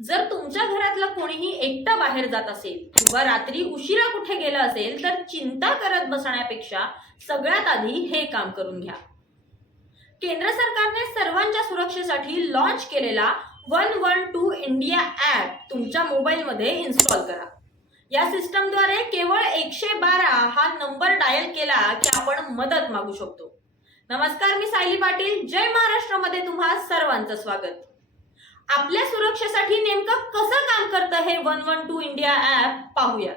जर तुमच्या घरातला कोणीही एकटा बाहेर जात असेल किंवा रात्री उशिरा कुठे गेला असेल तर चिंता करत बसण्यापेक्षा सगळ्यात आधी हे काम करून घ्या। केंद्र सरकारने सर्वांच्या सुरक्षेसाठी लॉन्च केलेला 112 इंडिया ॲप तुमच्या मोबाईलमध्ये इन्स्टॉल करा। या सिस्टमद्वारे केवळ 112 हा नंबर डायल केला की आपण मदत मागू शकतो। नमस्कार, मी सायली पाटील, जय महाराष्ट्रामध्ये तुम्हा सर्वांचं स्वागत। आपल्या सुरक्षेसाठी नेमकं कसं काम करतं हे 112 इंडिया ॲप पाहूयात।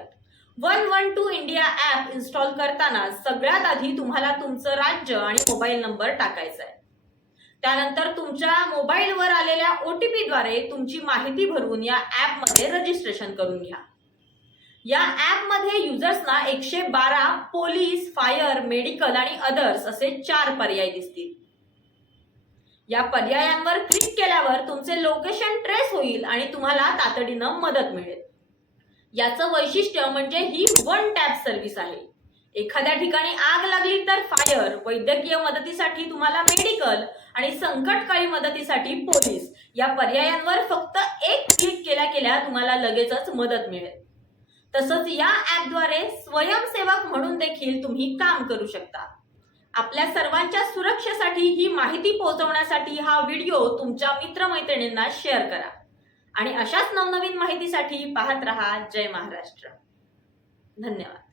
112 इंडिया ॲप इन्स्टॉल करताना सगळ्यात आधी तुम्हाला तुमचं राज्य आणि मोबाईल नंबर टाकायचा आहे। त्यानंतर तुमच्या मोबाईलवर आलेल्या OTP द्वारे तुमची माहिती भरून या ॲपमध्ये रजिस्ट्रेशन करून घ्या। या ॲपमध्ये युजर्सना 112, पोलीस, फायर, मेडिकल आणि अदर्स असे 4 पर्याय दिसतील। या पर्यायांवर क्लिक केल्यावर तुमचे लोकेशन ट्रेस होईल आणि तुम्हाला तातडीनं मदत मिळेल। याचं वैशिष्ट्य म्हणजे ही वन टॅप सर्व्हिस आहे। एखाद्या ठिकाणी आग लागली तर फायर, वैद्यकीय मदतीसाठी तुम्हाला मेडिकल आणि संकटकाळी मदतीसाठी पोलीस या पर्यायांवर फक्त एक क्लिक केल्या तुम्हाला लगेचच मदत मिळेल। तसंच या ॲपद्वारे स्वयंसेवक म्हणून देखील तुम्ही काम करू शकता। आपल्या सर्वांच्या सुरक्षेसाठी ही माहिती पोहोचवण्यासाठी हा व्हिडिओ तुमच्या मित्रमैत्रिणींना शेअर करा आणि अशाच नवनवीन माहितीसाठी पाहत रहा जय महाराष्ट्र। धन्यवाद।